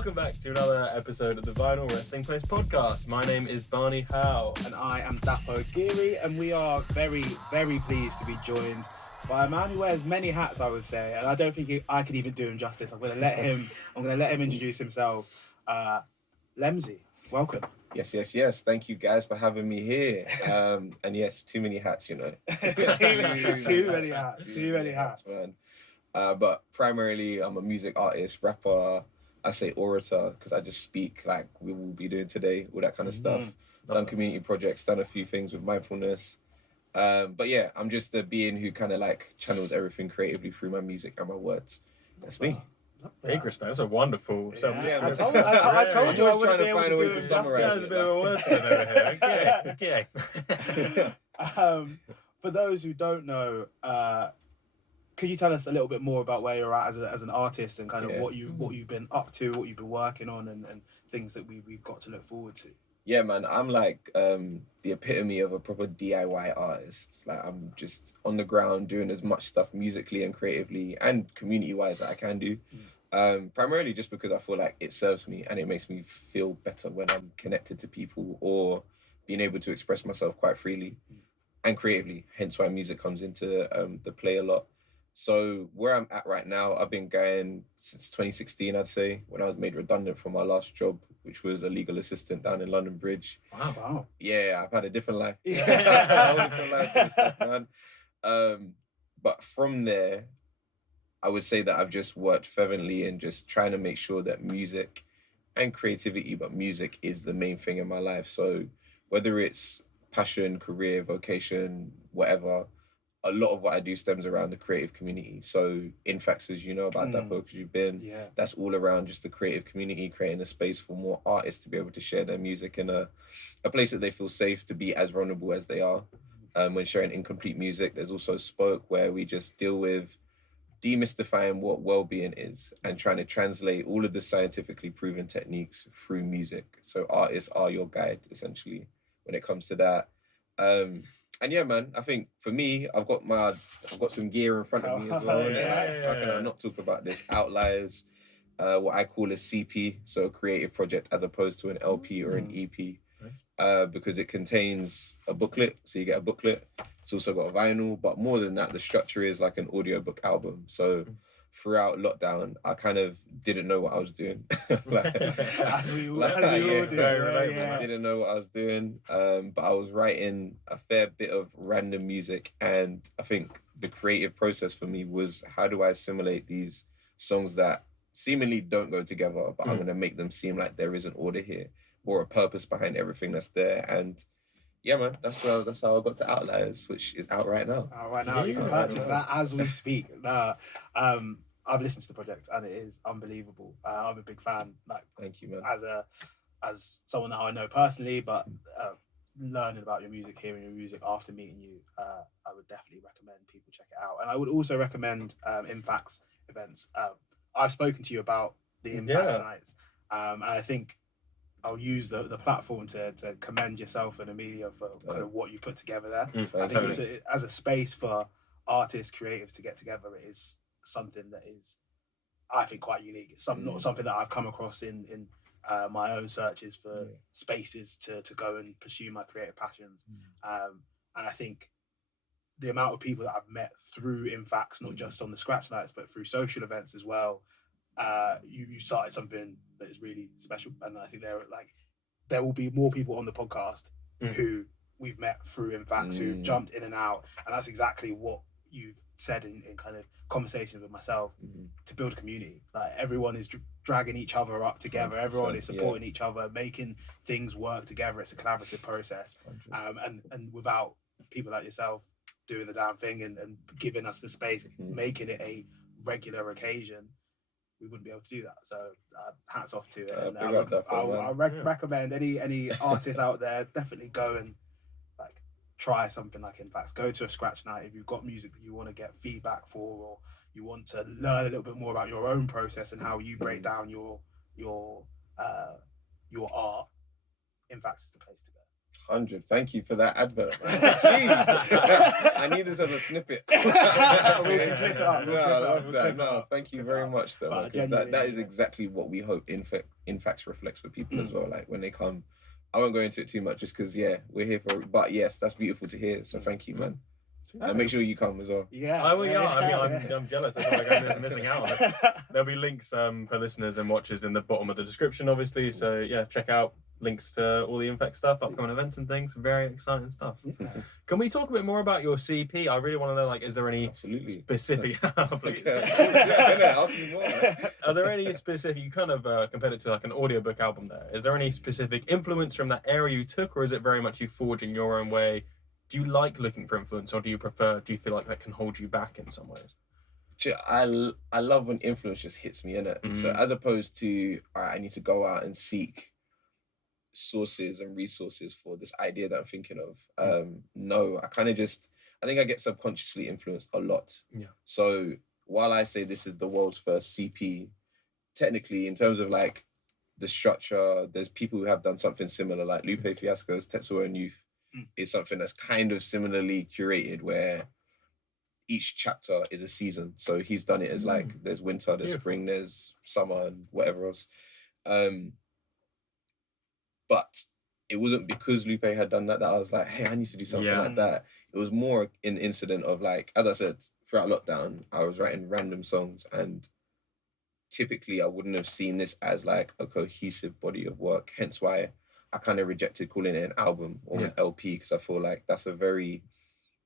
Welcome back to another episode of the Vinyl Resting Place podcast. My name is Barney Howe. And I am Dapo Agiri, and we are very, very pleased to be joined by a man who wears many hats, I would say, and I don't think I could even do him justice. I'm going to let him introduce himself. Lemzi, welcome. Yes. Thank you guys for having me here. And yes, too many hats, you know. Too many hats. Man. But primarily, I'm a music artist, rapper. I say orator because I just speak like we will be doing today, all that kind of stuff. Done community projects, done a few things with mindfulness. But yeah, I'm just a being who kind of like channels everything creatively through my music and my words. That's me. Big respect. That's a wonderful. I told you I wouldn't be able to do it. That's a bit of a wordsmith over here. Okay. For those who don't know, could you tell us a little bit more about where you're at as an artist and kind of what you've been up to, what you've been working on, and things that we've got to look forward to? Yeah, man, I'm like the epitome of a proper DIY artist. Like I'm just on the ground doing as much stuff musically and creatively and community-wise that I can do. Primarily just because I feel like it serves me and it makes me feel better when I'm connected to people or being able to express myself quite freely and creatively. Hence why music comes into the play a lot. So where I'm at right now, I've been going since 2016, I'd say, when I was made redundant from my last job, which was a legal assistant down in London Bridge. Wow. Yeah, I've had a different life. Man. But from there, I would say that I've just worked fervently and just trying to make sure that music and creativity, but music is the main thing in my life. So whether it's passion, career, vocation, whatever, a lot of what I do stems around the creative community. So Infax, as you know about Dapo, because you've been, that's all around just the creative community, creating a space for more artists to be able to share their music in a place that they feel safe to be as vulnerable as they are. When sharing incomplete music, there's also Spoke, where we just deal with demystifying what well-being is and trying to translate all of the scientifically proven techniques through music. So artists are your guide, essentially, when it comes to that. And yeah, man, I think for me, I've got some gear in front of me as well. How can I not talk about this? Outliers, what I call a CP, so a creative project, as opposed to an LP or an EP, because it contains a booklet. So you get a booklet. It's also got a vinyl, but more than that, the structure is like an audiobook album. So throughout lockdown, I kind of didn't know what I was doing. As we all do. I didn't know what I was doing, but I was writing a fair bit of random music, and I think the creative process for me was, how do I assimilate these songs that seemingly don't go together, but I'm going to make them seem like there is an order here or a purpose behind everything that's there. And yeah, man, that's how I got to Outliers, which is out right now. You can purchase that as we speak. I've listened to the project and it is unbelievable. I'm a big fan. Like, thank you, man. As someone that I know personally, but learning about your music, hearing your music after meeting you, I would definitely recommend people check it out. And I would also recommend Infax events. I've spoken to you about the Infax nights, and I think I'll use the platform to commend yourself and Amelia for kind of what you put together there. I think as a space for artists, creatives to get together, it is something that is, I think, quite unique. It's not something that I've come across in my own searches for spaces to go and pursue my creative passions. And I think the amount of people that I've met through Infax, not just on the scratch nights, but through social events as well, you started something that is really special. And I think there will be more people on the podcast who we've met through Infax, who jumped in and out. And that's exactly what you've said in kind of conversations with myself, to build a community. Like, everyone is dragging each other up together. Everyone is supporting each other, making things work together. It's a collaborative process. And without people like yourself doing the damn thing and giving us the space, making it a regular occasion, we wouldn't be able to do that. So hats off to it. And I recommend any artists out there, definitely go and try something like Infax. Go to a scratch night if you've got music that you want to get feedback for, or you want to learn a little bit more about your own process and how you break down your art. Infax is the place to go. 100. Thank you for that advert. Man. Jeez. I need this as a snippet. We can clip it up. No, I love that. No, thank you very much, though. But Because that is genuinely, exactly what we hope Infax reflects with people as well. Like when they come, I won't go into it too much just because, yeah, we're here for it. But yes, that's beautiful to hear. So thank you, man. And make sure you come as well. Yeah. I mean, I'm jealous. I feel like I'm missing out on it. There'll be links for listeners and watchers in the bottom of the description, obviously. So yeah, check out links to all the Infect stuff, upcoming events and things. Very exciting stuff. Yeah. Can we talk a bit more about your CP? I really want to know, like, is there any Absolutely. specific... Please. Ask me more. Are there any specific... You kind of compared it to like an audiobook album there. Is there any specific influence from that area you took, or is it very much you forging your own way? Do you like looking for influence, or do you feel like that can hold you back in some ways? I love when influence just hits me in it. So as opposed to, all right, I need to go out and seek sources and resources for this idea that I'm thinking of. No, I think I get subconsciously influenced a lot. Yeah. So while I say this is the world's first CP, technically in terms of like the structure, there's people who have done something similar, like Lupe Fiasco's Tetsuo and Youth is something that's kind of similarly curated where each chapter is a season. So he's done it as like there's winter, there's spring, there's summer and whatever else. But it wasn't because Lupe had done that I was like, hey, I need to do something like that. It was more an incident of like, as I said, throughout lockdown, I was writing random songs and typically I wouldn't have seen this as like a cohesive body of work. Hence why I kind of rejected calling it an album or an LP because I feel like that's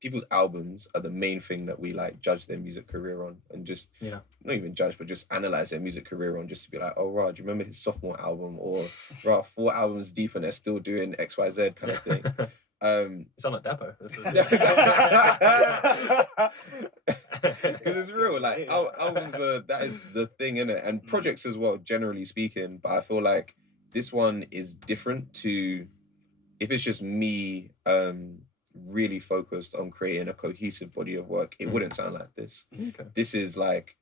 people's albums are the main thing that we like judge their music career on and just not even judge but just analyze their music career on just to be like, oh right, do you remember his sophomore album or right 4 albums deep and they're still doing XYZ kind of thing. You sound like Dapo. Because it's real, like albums that is the thing in it, and projects as well, generally speaking. But I feel like this one is different to if it's just me really focused on creating a cohesive body of work, it wouldn't sound like this. Okay. This is like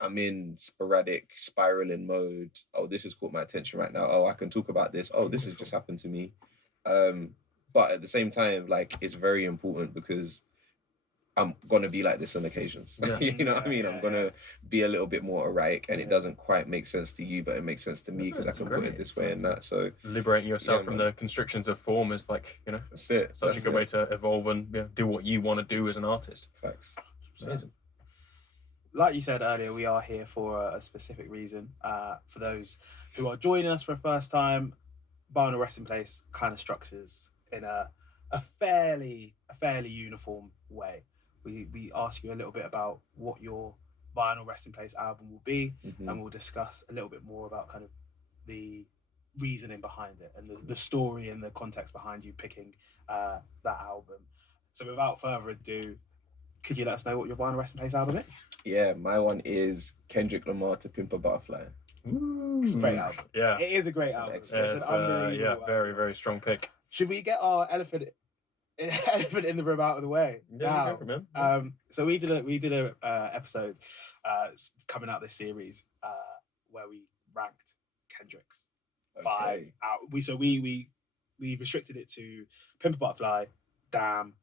I'm in sporadic spiraling mode. Oh, this has caught my attention right now. Oh, I can talk about this. Oh, this has just happened to me. But at the same time, like it's very important because I'm gonna be like this on occasions. You know what I mean? I'm gonna be a little bit more erratic, and it doesn't quite make sense to you, but it makes sense to me because I can put it this way and that. So liberating yourself from the constrictions of form is like, you know, that's it. Such a good way to evolve and do what you want to do as an artist. Facts. Amazing. Like you said earlier, we are here for a specific reason. For those who are joining us for the first time, Vinyl Resting Place kind of structures in a fairly uniform way. We ask you a little bit about what your Vinyl Resting Place album will be, and we'll discuss a little bit more about kind of the reasoning behind it and the story and the context behind you picking that album. So without further ado, could you let us know what your Vinyl Resting Place album is? Yeah, my one is Kendrick Lamar, To Pimp a Butterfly. It's a great album. Yeah. It is a great album. It's an unbelievable album. Very, very strong pick. Should we get our elephant in the room out of the way now? So we did a episode coming out this series where we ranked Kendrick's 5 out. We restricted it to Pimp a Butterfly, Damn,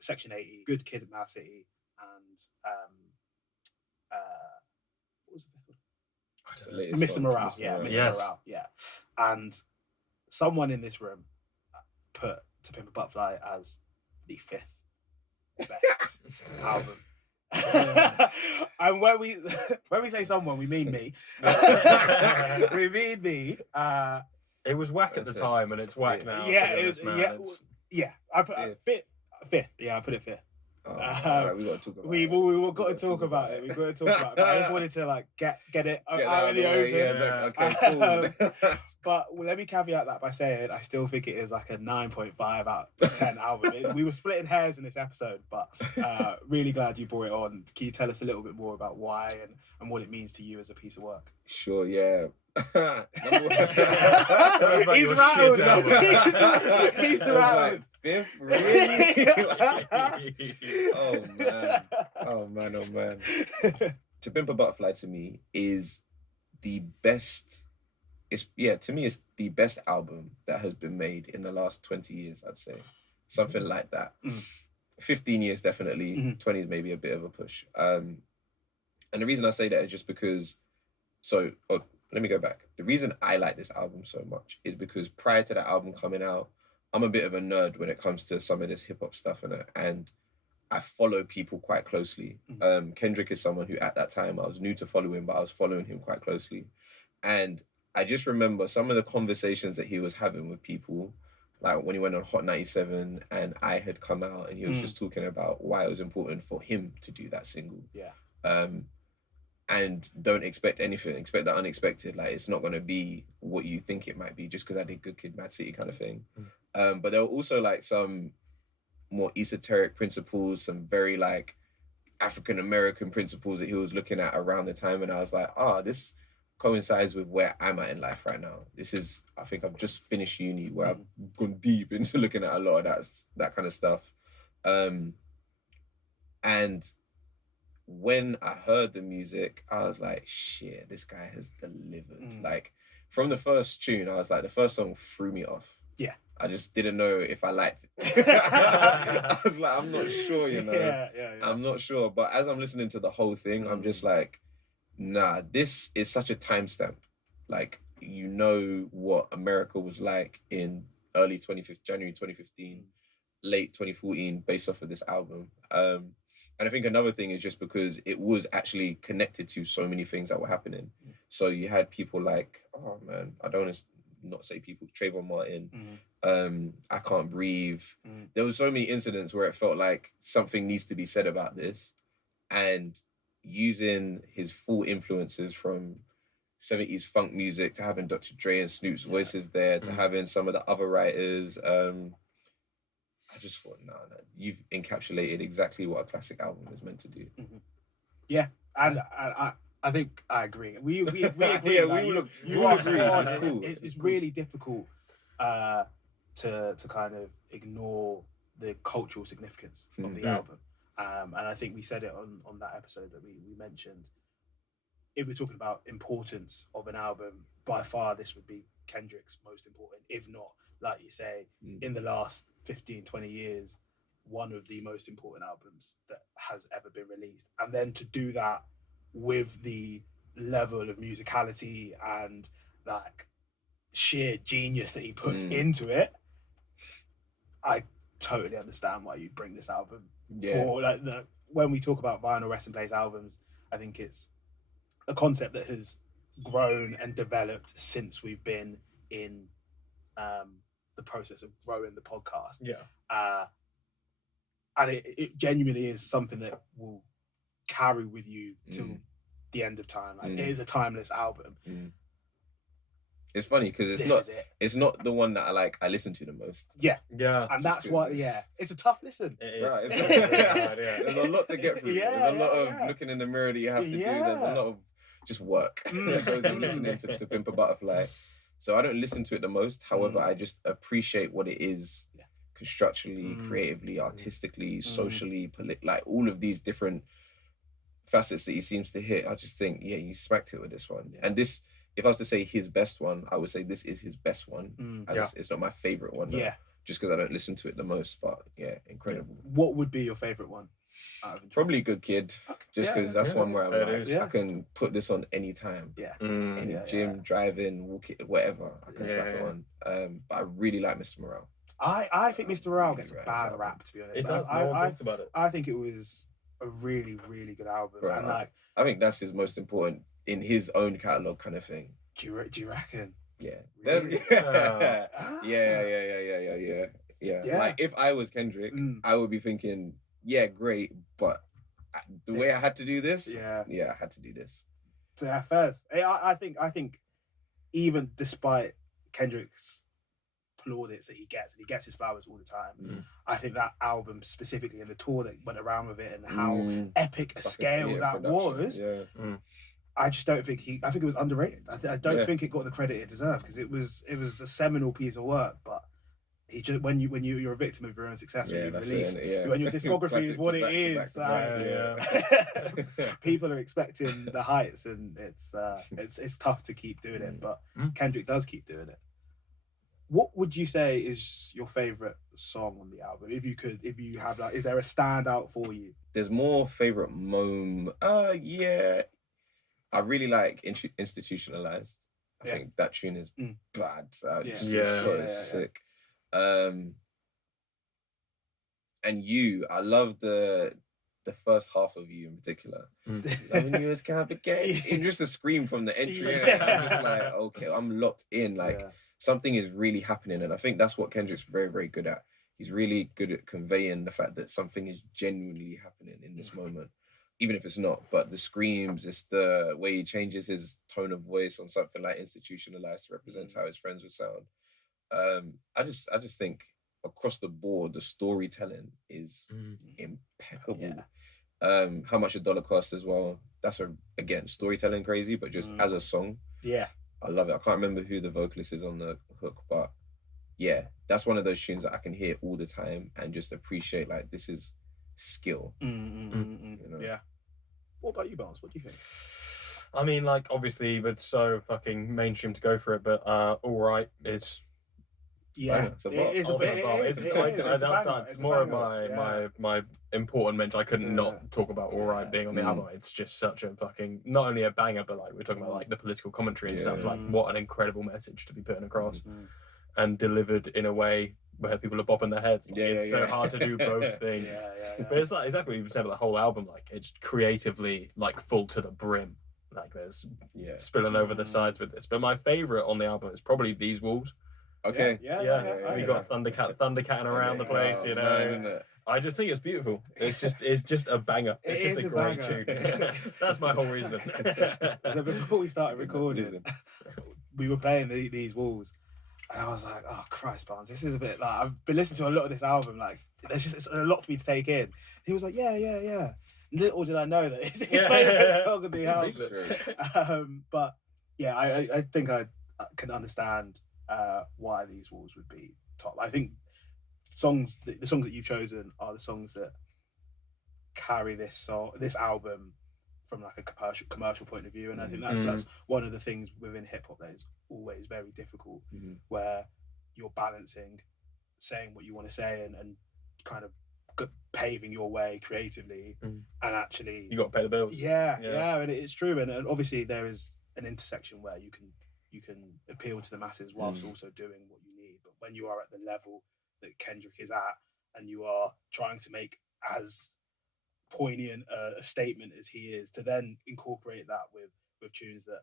Section 80, Good Kid, Mad City, and what was the fifth one? Mr. Morale. Morale. Yeah. And someone in this room put To Pimp a Butterfly as the 5th best album. And when we say someone, we mean me. We mean me. It was whack at the time, and it's whack now. Yeah, it was. I put fifth. Yeah, I put it 5th. Oh, right, we got to talk about it. We've got to talk about it. We've got to talk about it. But I just wanted to like get it out of the open. Yeah, okay, cool. But let me caveat that by saying I still think it is like a 9.5 out of 10 album. We were splitting hairs in this episode, but really glad you brought it on. Can you tell us a little bit more about why and what it means to you as a piece of work? Sure, yeah. He's rattled. He's rattled. Like, 5th, really? Oh man. To Pimp a Butterfly to me is the best to me it's the best album that has been made in the last 20 years, I'd say. Something like that. 15 years definitely, 20 is maybe a bit of a push. And the reason I say that is just because, let me go back. The reason I like this album so much is because prior to that album coming out, I'm a bit of a nerd when it comes to some of this hip hop stuff and I follow people quite closely. Kendrick is someone who at that time I was new to following, but I was following him quite closely. And I just remember some of the conversations that he was having with people, like when he went on Hot 97 and I had come out and he was just talking about why it was important for him to do that single. Yeah. And don't expect anything, expect the unexpected. Like, it's not going to be what you think it might be just because I did Good Kid, Mad City kind of thing. But there were also like some more esoteric principles, some very like African-American principles that he was looking at around the time. And I was like, this coincides with where I'm at in life right now. I think I've just finished uni where I've gone deep into looking at a lot of that kind of stuff. And when I heard the music, I was like, shit, this guy has delivered. Like, from the first tune, I was like, the first song threw me off. Yeah. I just didn't know if I liked it. I was like, I'm not sure, Yeah. I'm not sure. But as I'm listening to the whole thing, I'm just like, nah, this is such a timestamp. Like, you know what America was like in January 2015, late 2014, based off of this album. And I think another thing is just because it was actually connected to so many things that were happening. So you had people like, I don't want to not say people, Trayvon Martin, I Can't Breathe. There was so many incidents where it felt like something needs to be said about this. And using his full influences from 70s funk music to having Dr. Dre and Snoop's voices there, to having some of the other writers, I just thought, no, you've encapsulated exactly what a classic album is meant to do. Yeah, and I think I agree. We agree. Yeah, you all agree. It's cool. It's really difficult to kind of ignore the cultural significance of the album. And I think we said it on that episode that we mentioned. If we're talking about importance of an album, by far this would be Kendrick's most important, if not, like you say, in the last 15, 20 years, one of the most important albums that has ever been released. And then to do that with the level of musicality and like sheer genius that he puts into it, I totally understand why you bring this album. For like when we talk about vinyl rest in place albums, I think it's a concept that has grown and developed since we've been in the process of growing the podcast. And it genuinely is something that will carry with you till the end of time. Like, it is a timeless album. It's funny because it's not the one that I listen to the most. Yeah. And that's why, it's a tough listen. It is. Right, there's a lot to get through. There's a lot of looking in the mirror that you have to do. There's a lot of just work that goes in listening to Pimp a Butterfly. So I don't listen to it the most. However, I just appreciate what it is constructually, creatively, artistically, socially, like all of these different facets that he seems to hit. I just think, you smacked it with this one. And this, if I was to say his best one, I would say this is his best one. It's not my favorite one, though, just because I don't listen to it the most. But incredible. What would be your favorite one? Probably Good Kid, just because that's one where I'm like, I can put this on any time. Any gym, driving, walking, whatever. I can slap it on. But I really like Mr. Morale. I think Mr. Morale gets a bad rap, to be honest. It does. No one talks about it. I think it was a really, really good album. Right. And like, I think that's his most important in his own catalogue kind of thing. do you reckon? Yeah. Really? Yeah. Like, if I was Kendrick, I would be thinking, great, but the way I had to do this, I had to do this. So first, I think even despite Kendrick's plaudits that he gets his flowers all the time. I think that album specifically and the tour that went around with it and how epic a scale that was. I just don't think I think it was underrated. I don't think it got the credit it deserved because it was a seminal piece of work, but he just you're a victim of your own success when you've that's released it, when your discography is Classic what to it back to is. back to back, Like, people are expecting the heights, and it's tough to keep doing it. But Kendrick does keep doing it. What would you say is your favorite song on the album? If you have like, is there a standout for you? There's more favorite moment. Yeah, I really like Institutionalized. I think that tune is bad. It's so sick. And I love the first half of You in particular. Loving you is complicated. And just a scream from the entry. I'm just like, okay, I'm locked in. Like something is really happening, and I think that's what Kendrick's very, very good at. He's really good at conveying the fact that something is genuinely happening in this moment, even if it's not. But the screams, it's the way he changes his tone of voice on something like Institutionalized to represent how his friends would sound. I just think across the board, the storytelling is impeccable. How much a dollar cost as well. That's again storytelling crazy, but just as a song, I love it. I can't remember who the vocalist is on the hook, but yeah, that's one of those tunes that I can hear all the time and just appreciate. Like, this is skill. You know? Yeah. What about you, Barnes? What do you think? I mean, like, obviously, but so fucking mainstream to go for it, but All Right is... Yeah, it's a it is a bit. It's more of my important mention. I couldn't not talk about All Right being on the album. It's just such a fucking, not only a banger, but like we're talking about like the political commentary and stuff. Like, what an incredible message to be putting across and delivered in a way where people are bopping their heads. Like, it's so hard to do both things. But it's like exactly what you said about the whole album. Like, it's creatively like full to the brim. Like, there's spilling over the sides with this. But my favorite on the album is probably These Walls. Okay. We got Thundercatting around the place, you know. Man, I just think it's beautiful. It's just a banger. It's just a great tune. That's my whole reason. So before we started recording, we were playing These Walls, and I was like, "Oh Christ, Barnes, this is a bit like I've been listening to a lot of this album. Like, it's a lot for me to take in." He was like, "Yeah." Little did I know that it's his favorite song of the album. But yeah, I think I can understand why These Walls would be top. I think the songs that you've chosen are the songs that carry this album from like a commercial point of view, and I think that's one of the things within hip hop that is always very difficult, where you're balancing saying what you want to say and kind of paving your way creatively, and actually you got to pay the bills. And it's true, and obviously there is an intersection where you can appeal to the masses whilst also doing what you need. But when you are at the level that Kendrick is at, and you are trying to make as poignant a statement as he is, to then incorporate that with tunes that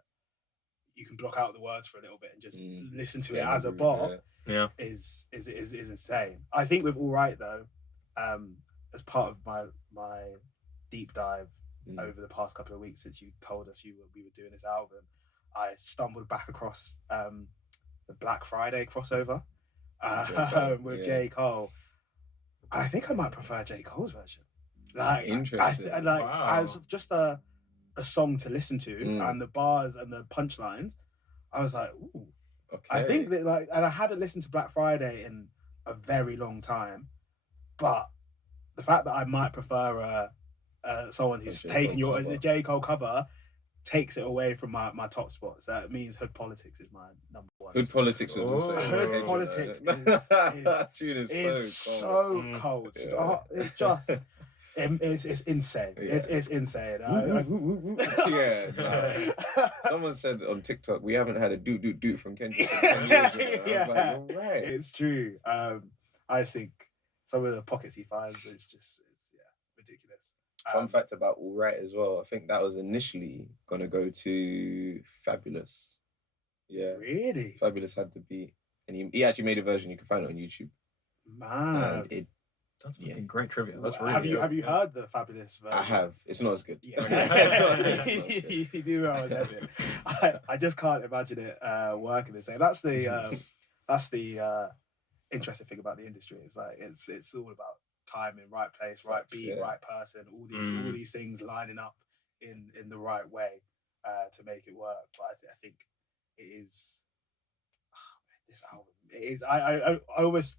you can block out the words for a little bit and just listen to it as a bop, is insane. I think with All Right though, as part of my deep dive over the past couple of weeks since you told us we were doing this album, I stumbled back across the Black Friday crossover with J. Cole. And I think I might prefer J. Cole's version. Like, interesting. As just a song to listen to, and the bars and the punchlines, I was like, ooh. Okay. I think that and I hadn't listened to Black Friday in a very long time, but the fact that I might prefer someone who's taken the J. Cole cover takes it away from my top spot. So it means Hood Politics is my number one. Hood Politics is also Hood Politics is so cold. It's just it's insane. It's insane. Someone said on TikTok, we haven't had a doot from Kendrick in 10 years. I was like, you're right. It's true. I think some of the pockets he finds is just ridiculous. Fun fact about All Right as well. I think that was initially gonna go to Fabulous. Yeah, really. Fabulous had the beat, and he actually made a version. You can find it on YouTube. Man, it sounds fucking great trivia. That's really have you heard the Fabulous version? I have. It's not as good. You do know I was epic. I just can't imagine it working the same. That's the interesting thing about the industry. It's like it's all about timing, right place, right beat, right person, all these things lining up in the right way to make it work. But I think it is this album. It is. I always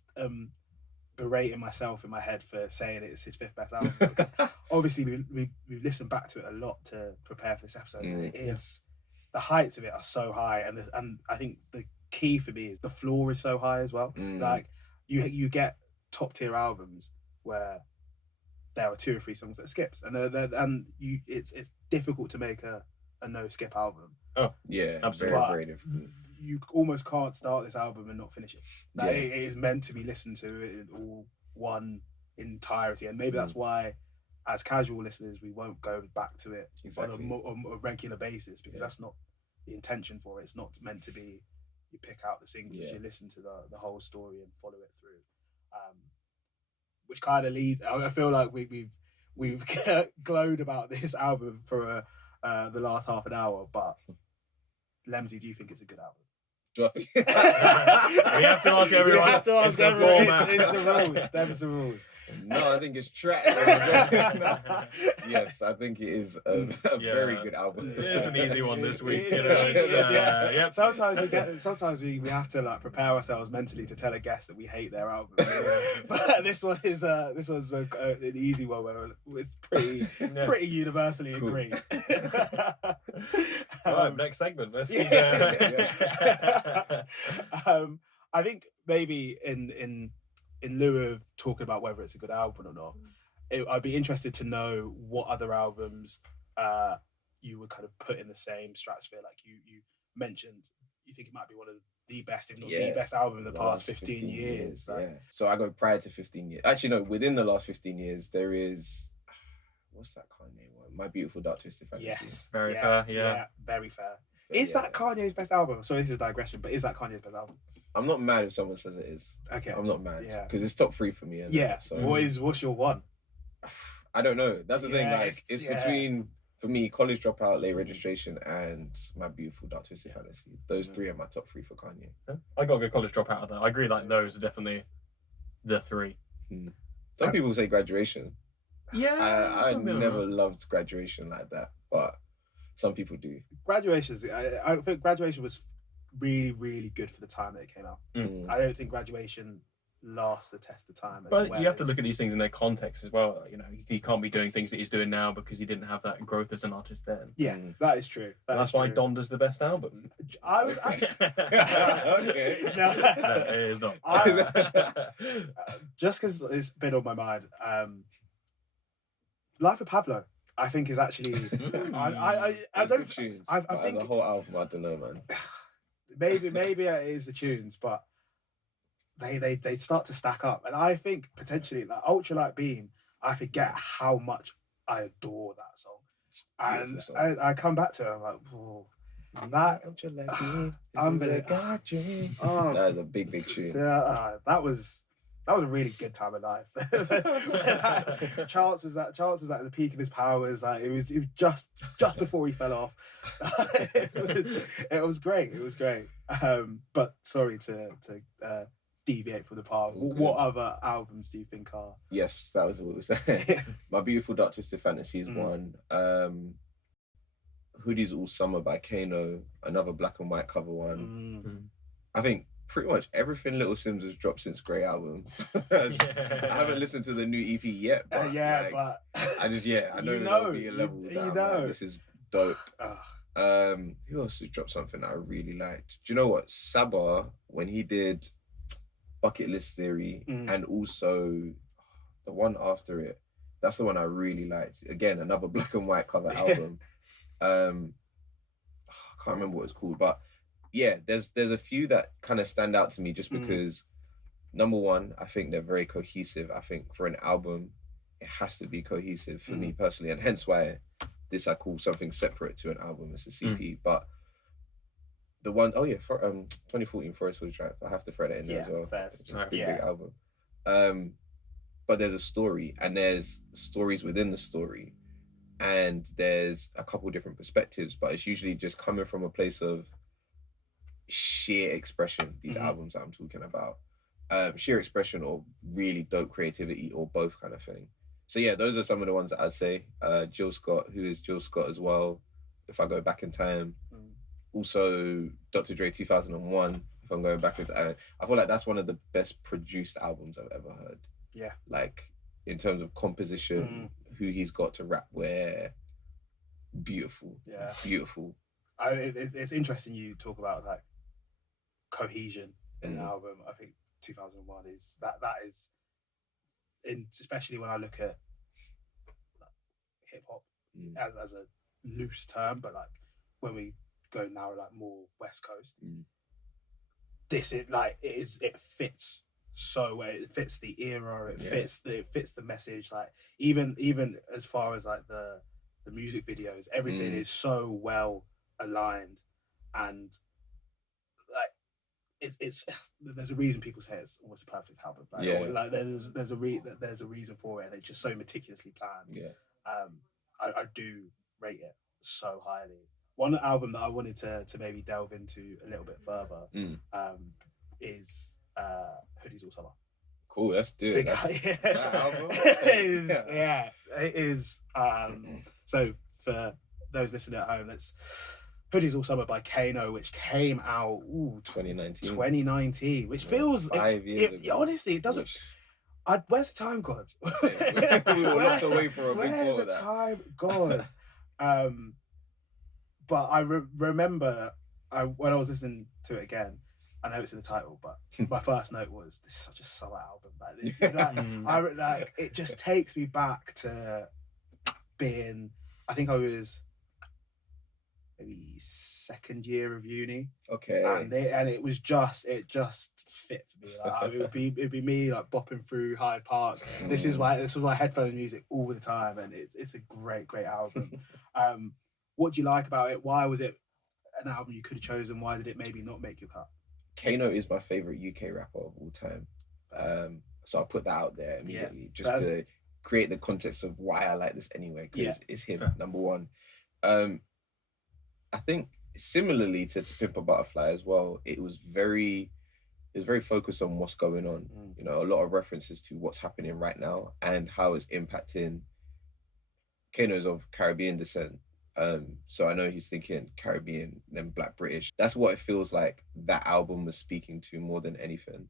berating myself in my head for saying it's his 5th best album, because obviously we've listened back to it a lot to prepare for this episode, and it is the heights of it are so high, and I think the key for me is the floor is so high as well. Like you get top tier albums where there are 2 or 3 songs that skips, and it's difficult to make a no skip album. Oh yeah, absolutely. very difficult. You almost can't start this album and not finish it. Like, it is meant to be listened to in all one entirety, and maybe that's why, as casual listeners, we won't go back to it on a regular basis, because that's not the intention for it. It's not meant to be you pick out the singles, you listen to the whole story and follow it through. Which kind of leads. I feel like we've glowed about this album for the last half an hour, but Lemzi, do you think it's a good album? Do I think? We have to ask everyone. You have to ask It's the everyone. format. It's the rules. Them's the rules. No, I think it's trash. Yes, I think it is a very good album. It is an easy one this week. It You know, is, it's, yeah. Sometimes we have to like prepare ourselves mentally to tell a guest that we hate their album. But this one's an easy one where it's pretty universally agreed. Right, next segment. Let's keep I think maybe in lieu of talking about whether it's a good album or not, I'd be interested to know what other albums you would kind of put in the same stratosphere. Like you mentioned, you think it might be one of the best, if not the best album in the past 15 years. Like, So I go prior to 15 years. Actually, no, within the last 15 years, there is... What's that Kanye one? My Beautiful Dark Twisted Fantasy. Yes. Very fair, yeah. Very fair. Is that Kanye's best album? Sorry, this is a digression, but is that Kanye's best album? I'm not mad if someone says it is. Okay. I'm not mad. Yeah. Because it's top 3 for me. So. What's your one? I don't know. That's the thing. Like, it's yeah. between, for me, College Dropout, Late Registration, and My Beautiful Dark Twisted Fantasy. Those 3 are my top 3 for Kanye. I got a good College Dropout of that. I agree. Like those are definitely the 3. Some people say Graduation. Yeah, I never loved Graduation like that, but some people do. Graduation's. I think Graduation was really, really good for the time that it came out. I don't think Graduation lasts the test of time. But you have to look at these things in their context as well. You know, he can't be doing things that he's doing now because he didn't have that growth as an artist then. Yeah, that is true. That's why Donda's the best album. Okay. No, it is not. Just because it's been on my mind. Life of Pablo, I think, is actually. I don't. Tunes, I think the whole album. I don't know, man. Maybe it is the tunes, but they start to stack up, and I think potentially like Ultralight Beam. I forget how much I adore that song, and song. I come back to it. I'm like, oh, that. I'm gonna got you. Oh, that is a big tune. Yeah, that was a really good time of life. Chance was at the peak of his powers. Like it was just before he fell off. It was great. It was great. But sorry to deviate from the path. What other albums do you think are? Yes, that was what we were saying. My Beautiful Dark Twisted Fantasy is one. Hoodies All Summer by Kano, another black and white cover one. I think pretty much everything Little Sims has dropped since Grey album. I haven't listened to the new EP yet, but I know there'll be a level that like, this is dope. Who else has dropped something that I really liked? Do you know what? Sabah, when he did Bucket List Theory and also the one after it, that's the one I really liked. Again, another black and white cover album. I can't remember what it's called, but yeah, there's a few that kind of stand out to me just because, number one, I think they're very cohesive. I think for an album, it has to be cohesive for me personally, and hence why this I call something separate to an album. It's a CP, but the one, 2014 Forest Hills Drive, I have to throw that in there as well. It's a big album. But there's a story, and there's stories within the story, and there's a couple different perspectives, but it's usually just coming from a place of sheer expression, these albums that I'm talking about. Sheer expression or really dope creativity or both kind of thing. So yeah, those are some of the ones that I'd say. Jill Scott, who is Jill Scott as well, if I go back in time. Also Dr. Dre 2001, If I'm going back into, I feel like that's one of the best produced albums I've ever heard. Yeah. Like in terms of composition, who he's got to rap where, beautiful. Yeah. Beautiful. It's interesting you talk about like cohesion in an album. I think 2001 is that is, especially when I look at like, hip hop as a loose term, but like when we go now like more West Coast, this is like it fits so well. It fits the era. It fits the message. Like even as far as like the music videos, everything is so well aligned, and like it's there's a reason people say it's almost a perfect album. Like, like there's a reason for it, and it's just so meticulously planned. I do rate it so highly. One album that I wanted to maybe delve into a little bit further is Hoodies All Summer. Cool, let's do it. That album. It is. So for those listening at home, it's Hoodies All Summer by Kano, which came out 2019, which feels 5 years ago. Honestly, it doesn't. Where's the time gone? We were locked away for a big where's part of the that. time gone? But I remember when I was listening to it again, I know it's in the title, but my first note was, "This is such a summer album." Like, it just takes me back to being. I think I was maybe second year of uni. Okay. And it just fit for me. Like it'd be me like bopping through Hyde Park. This was my headphone music all the time, and it's a great album. What do you like about it? Why was it an album you could have chosen? Why did it maybe not make your cut? Kano is my favorite UK rapper of all time. So I'll put that out there immediately, just to create the context of why I like this anyway, because it's him, number one. I think similarly to Pimp a Butterfly as well, it was very focused on what's going on. You know, a lot of references to what's happening right now and how it's impacting. Kano's of Caribbean descent. So I know he's thinking Caribbean, then Black British. That's what it feels like that album was speaking to more than anything.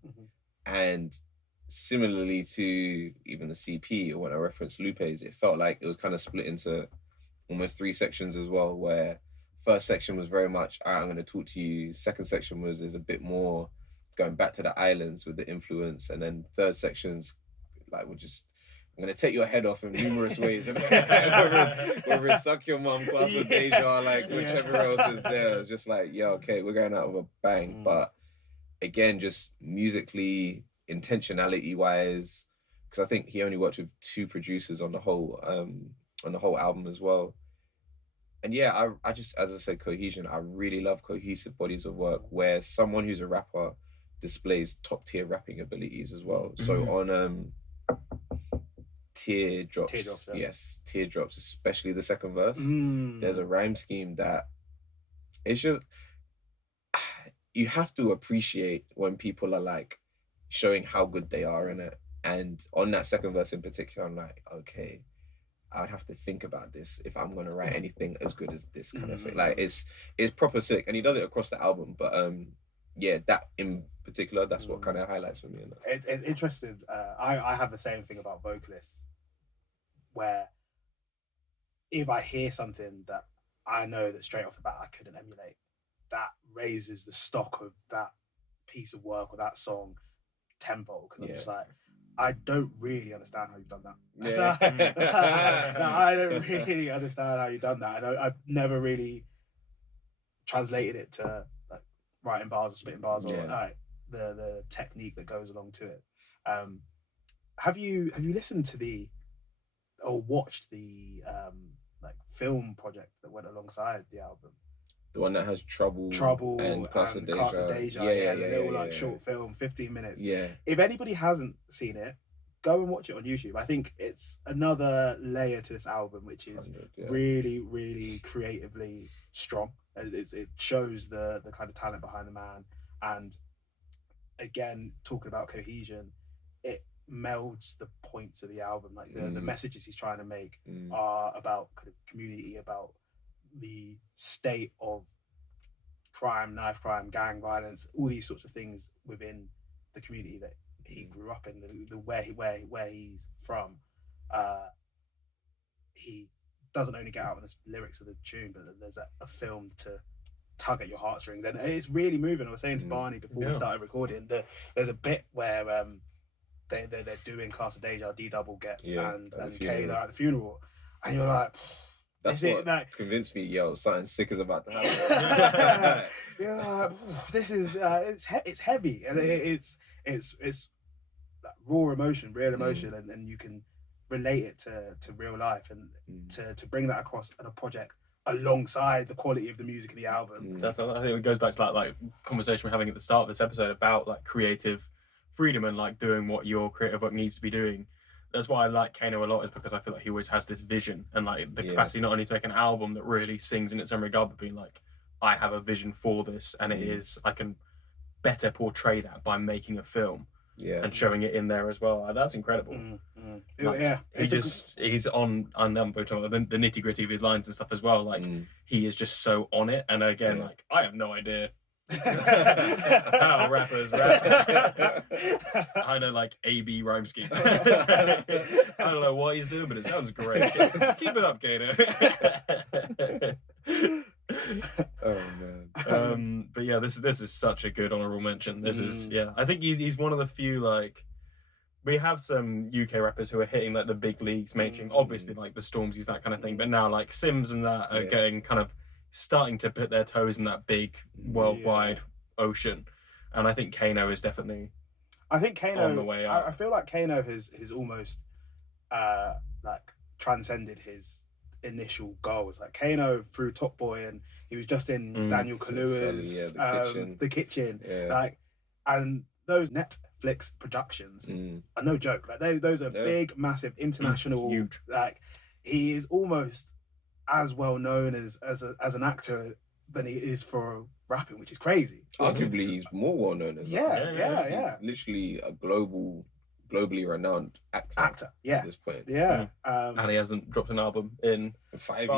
And similarly to even the CP, or when I referenced Lupe's, it felt like it was kind of split into almost 3 sections as well, where first section was very much, all right, I'm going to talk to you. Second section is a bit more going back to the islands with the influence. And then third section's like, I'm going to take your head off in numerous ways. whether it's Suck Your Mum, Class of Deja, like whichever else is there. It's just like, yeah, okay, we're going out with a bang. But again, just musically, intentionality wise, because I think he only worked with 2 producers on the whole album as well. And yeah, I just, as I said, cohesion. I really love cohesive bodies of work where someone who's a rapper displays top tier rapping abilities as well. So on Teardrops, yes, Teardrops, especially the second verse, there's a rhyme scheme that it's just, you have to appreciate when people are like showing how good they are in it. And on that second verse in particular, I'm like, okay, I would have to think about this if I'm gonna write anything as good as this kind of thing. Like it's proper sick, and he does it across the album. But yeah, that in particular, that's what kind of highlights for me. It's interesting. I have the same thing about vocalists, where if I hear something that I know that straight off the bat I couldn't emulate, that raises the stock of that piece of work or that song tenfold, because I'm just like, I don't really understand how you've done that. I don't really understand how you've done that. I've never really translated it to like writing bars or spitting bars or like the technique that goes along to it. Have you listened to or watched the like film project that went alongside the album? The one that has Trouble and Class of Deja. Yeah, the little like short film, 15 minutes. Yeah. If anybody hasn't seen it, go and watch it on YouTube. I think it's another layer to this album, which is really, really creatively strong. It shows the kind of talent behind the man. And again, talking about cohesion, it melds the points of the album. Like the messages he's trying to make are about kind of community, about the state of crime, knife crime, gang violence, all these sorts of things within the community that he grew up in, the where he's from. He doesn't only get out of the lyrics of the tune, but there's a film to tug at your heartstrings, and it's really moving. I was saying to Barney before we started recording, there's a bit where they're doing Class of Deja, D Double gets and Kano at the funeral, and you're like, that's what convinced me, yo, something sick is about to happen. You're like, this is it's heavy, and it's like raw emotion, real emotion, and you can relate it to real life, and to bring that across in a project alongside the quality of the music of the album. I think it goes back to that like conversation we're having at the start of this episode about like creative freedom and like doing what your creative work needs to be doing. That's why I like Kano a lot, is because I feel like he always has this vision and like the capacity not only to make an album that really sings in its own regard, but being like, I have a vision for this, and it is, I can better portray that by making a film and showing it in there as well. That's incredible. Like, he's on the nitty gritty of his lines and stuff as well. Like he is just so on it. And again, like I have no idea how rappers rap. I know like AB rhyme scheme. I don't know what he's doing, but it sounds great. Keep it up, Kato. Oh man. But yeah, this is such a good honorable mention. This is I think he's one of the few, like, we have some UK rappers who are hitting like the big leagues, mainstream, obviously like the Stormzy's, that kind of thing, but now like Sims and that are getting kind of starting to put their toes in that big worldwide ocean, and I think Kano is definitely on the way up. I feel like Kano has almost like transcended his initial goals. Like Kano through Top Boy, and he was just in Daniel Kaluuya's The Kitchen. Like, and those Netflix productions are no joke. Like those are big, massive, international. Huge. Like he is almost as well known as an actor than he is for rapping, which is crazy. Arguably, he's more well known as He's literally a globally renowned actor. At this point. And he hasn't dropped an album in 5 years.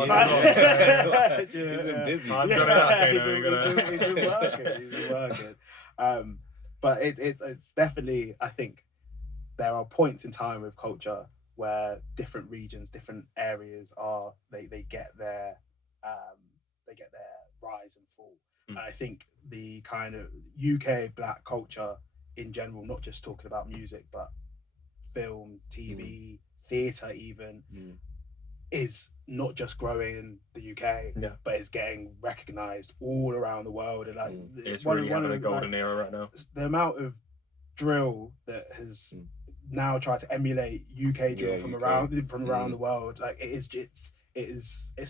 He's been busy. He's been working. But it's definitely, I think there are points in time with culture where different regions, different areas they get their rise and fall. And I think the kind of UK black culture in general, not just talking about music, but film, TV, theatre even, is not just growing in the UK, but is getting recognised all around the world. And like it's really having a golden era right now. The amount of drill that has now tried to emulate UK drill from around the world, like it's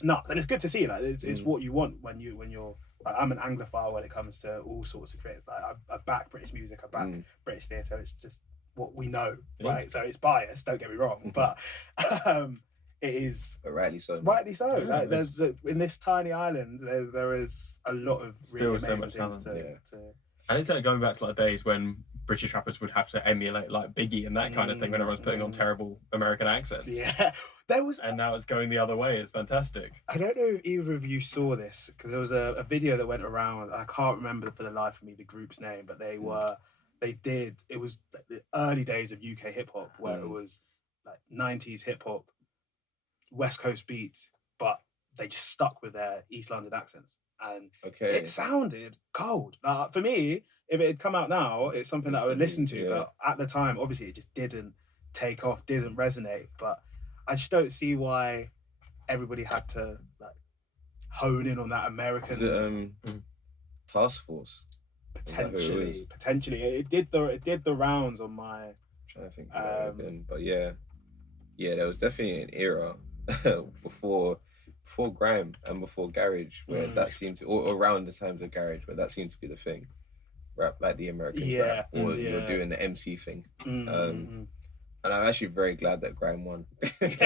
nuts, and it's good to see. Like it's what you want when you're. Like, I'm an Anglophile when it comes to all sorts of creators. Like I back British music, I back British theatre. It's just what we know, right? So it's biased. Don't get me wrong, but it is. But rightly so. Rightly so. Yeah, like there's in this tiny island, there is a lot of really amazing things to. And it's like going back to like days when British rappers would have to emulate like Biggie and that kind of thing when everyone's putting on terrible American accents. Yeah, there was. And now it's going the other way. It's fantastic. I don't know if either of you saw this, because there was a video that went around. I can't remember for the life of me the group's name, but it was like the early days of UK hip hop, where it was like 90s hip hop, West Coast beats, but they just stuck with their East London accents. And it sounded cold. For me, if it had come out now, it's something that I would listen to. But at the time, obviously, it just didn't take off, didn't resonate. But I just don't see why everybody had to like hone in on that American. Is it, Task Force? Potentially, it did the rounds on my. I'm trying to think about it then, but yeah, there was definitely an era before grime and before garage where that seemed to, or around the times of garage where that seemed to be the thing, rap like the Americans rap, or you're doing the MC thing. And I'm actually very glad that grime won. Very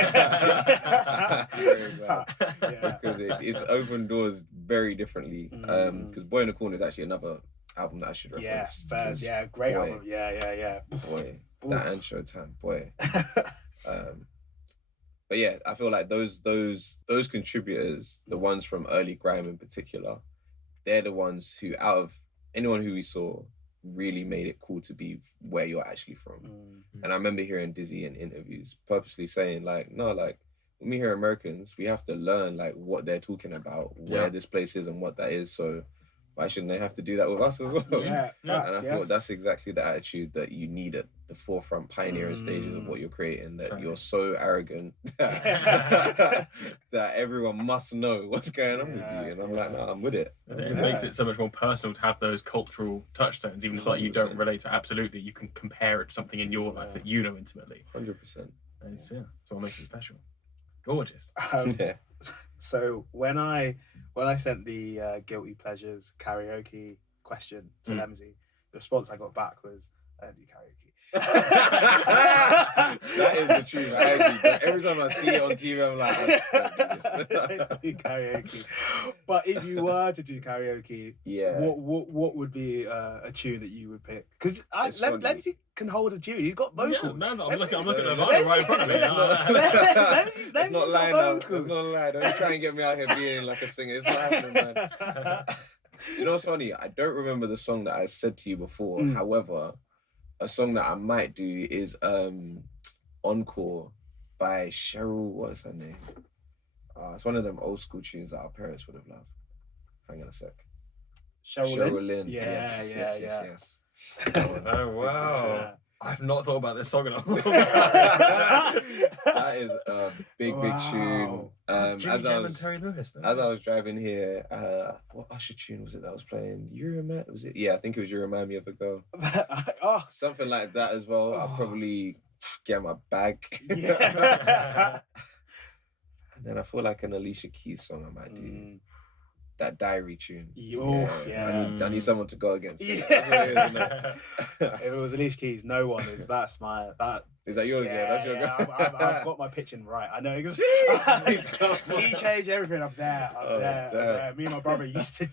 glad. Because it's opened doors very differently. Because Boy in the Corner is actually another album that I should reference. Great album. Boy, that and Showtime, boy. But yeah, I feel like those contributors, the ones from early grime in particular, they're the ones who, out of anyone who we saw, really made it cool to be where you're actually from. And I remember hearing Dizzy in interviews purposely saying like, no, like when we hear Americans, we have to learn like what they're talking about, where this place is and what that is. So why shouldn't they have to do that with us as well? Yeah. And I thought that's exactly the attitude that you need at the forefront, pioneering stages of what you're creating, that you're so arrogant that everyone must know what's going on with you. And I'm like, no, I'm with it. It makes it so much more personal to have those cultural touchstones, even if like you don't relate to it absolutely, you can compare it to something in your life that you know intimately. 100%. That's what makes it special. Gorgeous. So when I sent the guilty pleasures karaoke question to Lemzi, the response I got back was, "I don't do karaoke." That is the truth. I agree. But every time I see it on TV, I'm like, I don't do karaoke. But if you were to do karaoke, what would be a tune that you would pick? Because Lemzi can hold a tune. He's got vocals. Yeah, man, I'm looking at the vinyl right in front of me. It's not lying now. It's not lying. Don't try and get me out here being like a singer. It's not happening, man. Do you know what's funny? I don't remember the song that I said to you before. However, a song that I might do is Encore by Cheryl. What's her name? It's one of them old school tunes that our parents would have loved. Hang on a sec. Cheryl Lynn. Yes. Oh wow. I've not thought about this song in a long time. That is a big tune. As I was driving here, what Usher tune was it that was playing? Was it? Yeah, I think it was You Remind Me of a Girl. Something like that as well. I'll probably get my bag. And then I feel like an Alicia Keys song I might do. That Diary tune. I need someone to go against. If it was Alicia Keys, no one is. That's my that. Is that yours? Yeah, that's your go. I've got my pitching right. I know. Key change everything up there. There. Me and my brother used to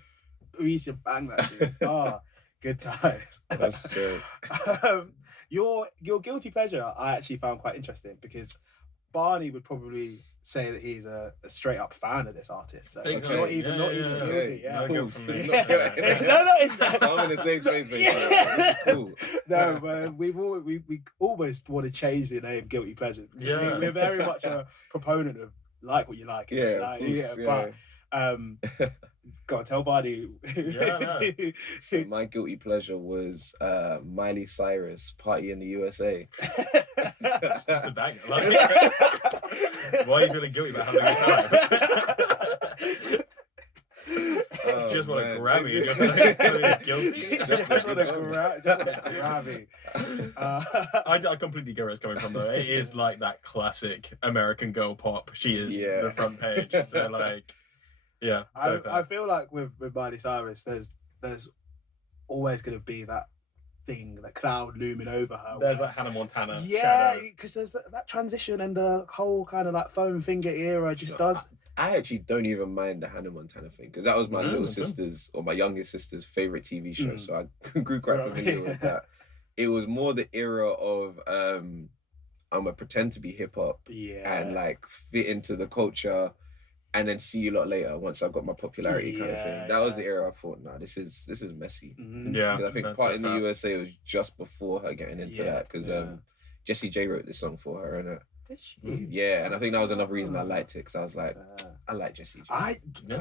bang that tune. Good times. That's true. Your guilty pleasure, I actually found quite interesting because Barney would probably say that he's a straight up fan of this artist. So it's not even guilty. Yeah. No, It's not. So I'm in the same space, basically. It's cool. No, but we almost want to change the name Guilty Pleasure. Yeah. We're very much a proponent of like what you like. But gotta tell Barney. So my guilty pleasure was Miley Cyrus, Party in the USA. Just a banger. Why are you feeling guilty about having a good time? Just want to grab me. You're feeling guilty. Just want to grab me. I completely get where it's coming from though. It is like that classic American girl pop. She is the front page. So like, yeah. I feel like with Miley Cyrus, there's always going to be that thing, that cloud looming over her. There's that Hannah Montana. Yeah, because there's that transition and the whole kind of like foam finger era just does. I actually don't even mind the Hannah Montana thing because that was my little sister's or my youngest sister's favorite TV show, so I grew quite familiar with that. It was more the era of I'm gonna pretend to be hip hop and like fit into the culture. And then see you a lot later once I've got my popularity kind of thing. That was the era I thought, nah, this is messy. Yeah, because I think Part in the USA was just before her getting into that because Jessie J wrote this song for her, innit? Did she? Yeah, and I think that was another reason I liked it because I was like, I like Jessie J.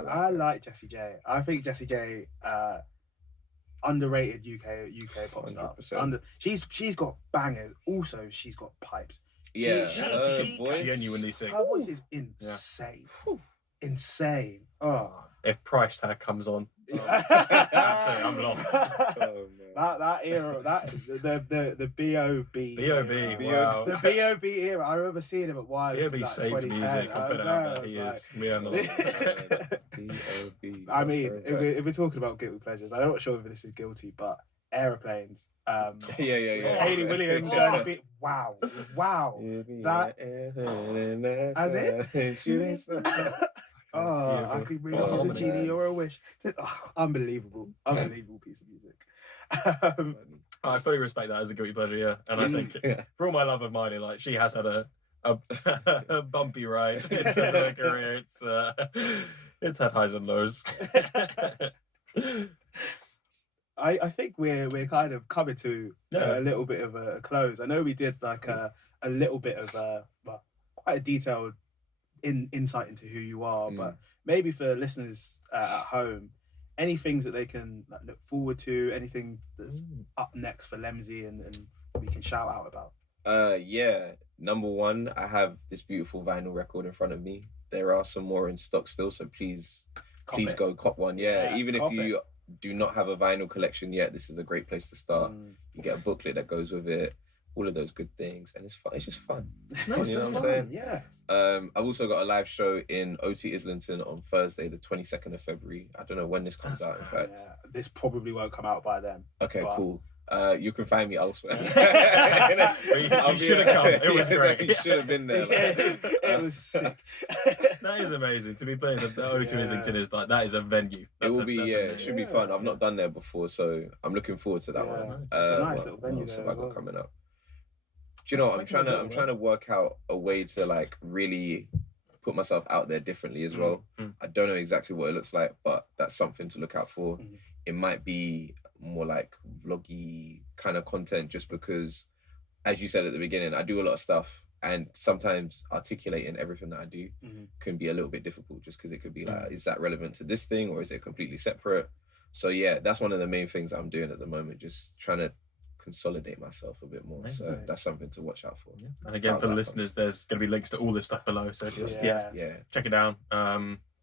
I like Jessie J. I think Jessie J underrated UK pop star. She's got bangers. Also, she's got pipes. Yeah, she genuinely sings. Her voice is insane. Insane. If price tag comes on, absolutely, I'm lost. That era, the B.O.B. Wow. The B.O.B. era. I remember seeing him at Wireless. B.O.B. saved music. I'll put it out there. He is. We are not. B.O.B. I mean, if we're talking about guilty pleasures, I'm not sure if this is guilty, but Aeroplanes. Hayley Williams. Wow. That as it. I could really use a genie or a wish. Unbelievable piece of music. I fully respect that as a guilty pleasure, yeah. And I think for all my love of Miley, like she has had a bumpy ride in her career. It's had highs and lows. I think we're kind of coming to Yeah. a little bit of a close. I know we did like a little bit of well, quite a detailed insight into who you are, but maybe for listeners at home, any things that they can like, look forward to, anything that's up next for Lemzi and we can shout out about. Yeah. Number one, I have this beautiful vinyl record in front of me. There are some more in stock still, so please go cop one. Yeah, even if you do not have a vinyl collection yet, this is a great place to start. You get a booklet that goes with it, all of those good things, and it's fun. It's just fun. Nice, you know what I'm saying? Yes. I've also got a live show in OT Islington on Thursday, the 22nd of February. I don't know when this comes out, in fact. Yeah, this probably won't come out by then. Okay, cool. You can find me elsewhere. You should have come. It was great. You should have been there. It was sick. That is amazing. To be playing the O2 Islington is like, that is a venue. It should be fun. I've not done there before, so I'm looking forward to that one. It's a nice little venue there. there I got coming up. Do you know what? I'm trying to work out a way to like really put myself out there differently as well. I don't know exactly what it looks like, but that's something to look out for. It might be more like vloggy kind of content, just because, as you said at the beginning, I do a lot of stuff, and sometimes articulating everything that I do can be a little bit difficult, just because it could be like, is that relevant to this thing or is it completely separate? So yeah, that's one of the main things I'm doing at the moment, just trying to consolidate myself a bit more. So that's something to watch out for. And again, for the listeners, there's going to be links to all this stuff below, so just check it down,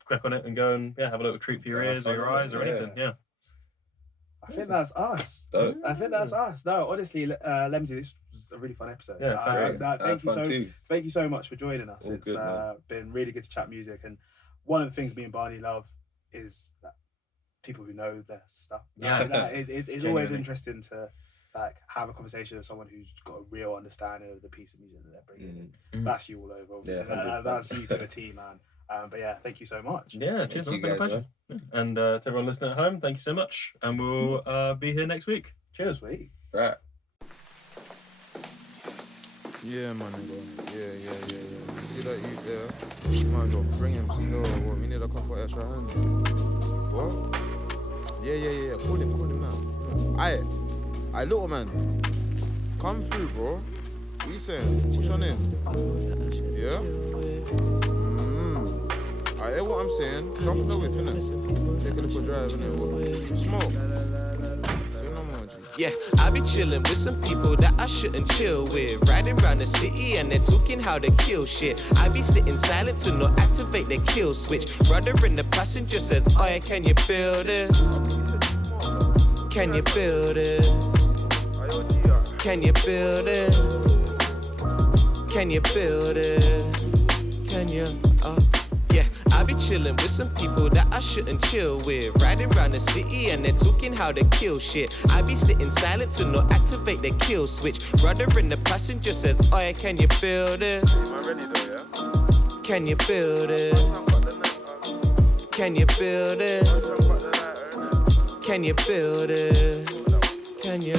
click on it and go and have a little treat for your ears or your eyes or anything. I think that's us. Dope. I think that's us. No, honestly, Lemzi, this was a really fun episode. Thank you so much for joining us. All it's good, been really good to chat music, and one of the things me and Barney love is that people who know their stuff. It's always interesting to like have a conversation with someone who's got a real understanding of the piece of music that they're bringing in. That's you all over, obviously. That's you to the T, man. But yeah, thank you so much. Yeah, cheers, man. It's been a pleasure. And to everyone listening at home, thank you so much. And we'll be here next week. Cheers. Sweet. Right. Yeah, man, nigga. Yeah. You see that you there? Might as well bring him still. What? We need a couple extra hands. What? Yeah. Call him now. Aye, little man. Come through, bro. What you saying? What's your name? Yeah? I hear what I'm saying. Jump in the whip, innit? Take a little drive, innit? What? You smoke? Say no more, G. Yeah, I be chillin' with some people that I shouldn't chill with. Riding around the city and they're talking how to kill shit. I be sitting silent to not activate the kill switch. Brother in the passenger says, oh yeah, can you build it? Can you build it? Can you build it? Can you build it? Can you, yeah, I be chillin' with some people that I shouldn't chill with. Riding around the city and they're talking how to kill shit. I be sitting silent to not activate the kill switch. Brother in the passenger says, oh yeah, can you build it? Can you build it? Can you build it? Can you build it? Can you,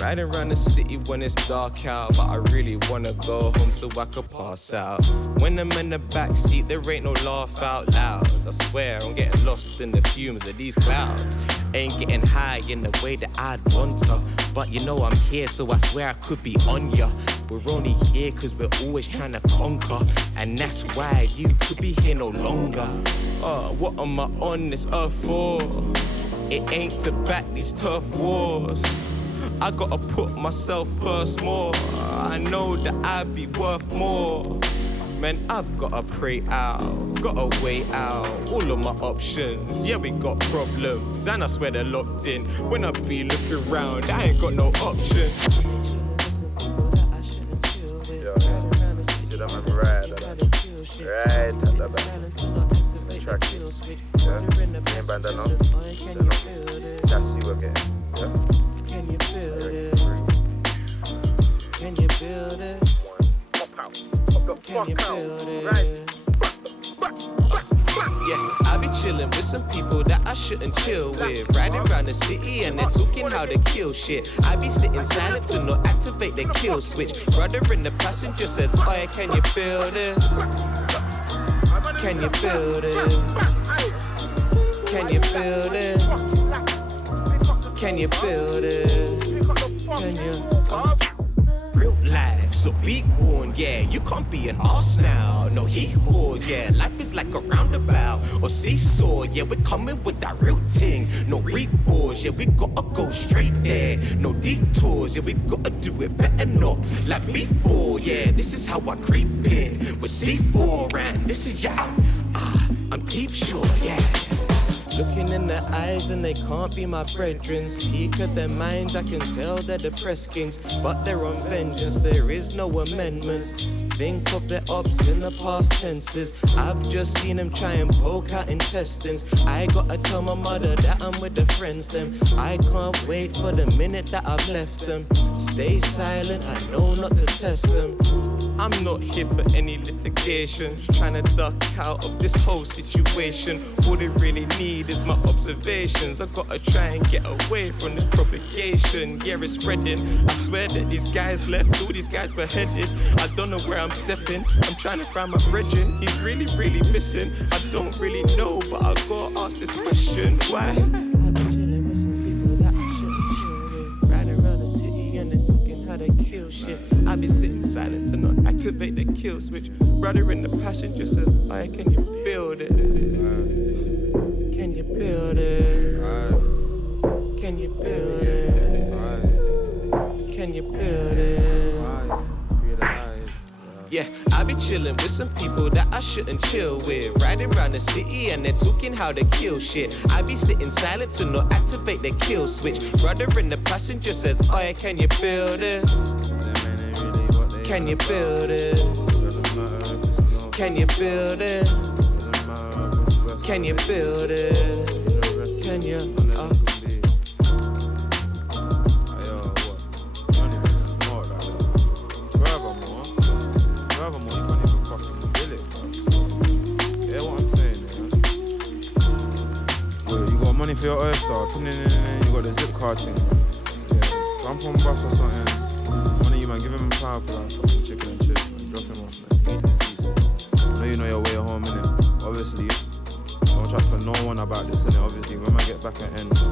Riding around the city when it's dark out, but I really wanna go home so I could pass out. When I'm in the backseat, there ain't no laugh out loud. I swear I'm getting lost in the fumes of these clouds. Ain't getting high in the way that I'd want to, but you know I'm here, so I swear I could be on ya. We're only here cause we're always trying to conquer, and that's why you could be here no longer. What am I on this earth for? It ain't to back these tough wars. I gotta put myself first more. I know that I'd be worth more. Man, I've gotta pray out, gotta weigh out all of my options. Yeah, we got problems, and I swear they're locked in. When I be looking around, I ain't got no options. Can you build it? Can you build it? Can you build it? Yeah, I be chillin' with some people that I shouldn't chill with. Riding around the city and they're talking how to kill shit. I be sitting silent to not activate the kill switch. Brother in the passenger says, oh yeah, can you build it? Can you build it? Can you build it? Can you build it? Can you? Real life, so be warned, yeah. You can't be an arse now. No, he hoard, yeah. Life is like a roundabout or seesaw, yeah. We're coming with that real thing. No reboards, yeah. We gotta go straight there. No detours, yeah. We gotta do it better, not like before, yeah. This is how I creep in with C4 and this is I'm deep sure, yeah. Looking in their eyes and they can't be my brethrens. Peak of their minds, I can tell they're depressed kings, but they're on vengeance, there is no amendments. Think of their ops in the past tenses. I've just seen them try and poke out intestines. I gotta tell my mother that I'm with the friends them. I can't wait for the minute that I've left them. Stay silent, I know not to test them. I'm not here for any litigation, trying to duck out of this whole situation. All they really need is my observations. I gotta try and get away from this propagation. Yeah, it's spreading. I swear that these guys left, all these guys beheaded. I don't know where I'm stepping. I'm trying to find my brethren. He's really, really missing. I don't really know, but I gotta ask this question. Why? I've been chilling with some people that I shouldn't chill with. Riding around the city and they're talking how they kill shit. I be sitting silent to not activate the kill switch. Brother in the passenger says, "Why can you build it? Can you build it? Can you build it? Can you build it?" Yeah, I be chillin' with some people that I shouldn't chill with. Riding around the city and they're talking how to kill shit. I be sitting silent to not activate the kill switch. Brother in the passenger says, "Oh yeah, can you build it? Can you build it? Can you build it? Can you build it? Can you?" Money for your oyster, put it in, you got the zip card thing. Yeah, jump on bus or something. One of you man, give him a pound for that fucking chicken and chips, man. Drop him off, man. I know you know your way home, innit? Obviously, don't try to tell no one about this, innit? Obviously, when I get back at ends,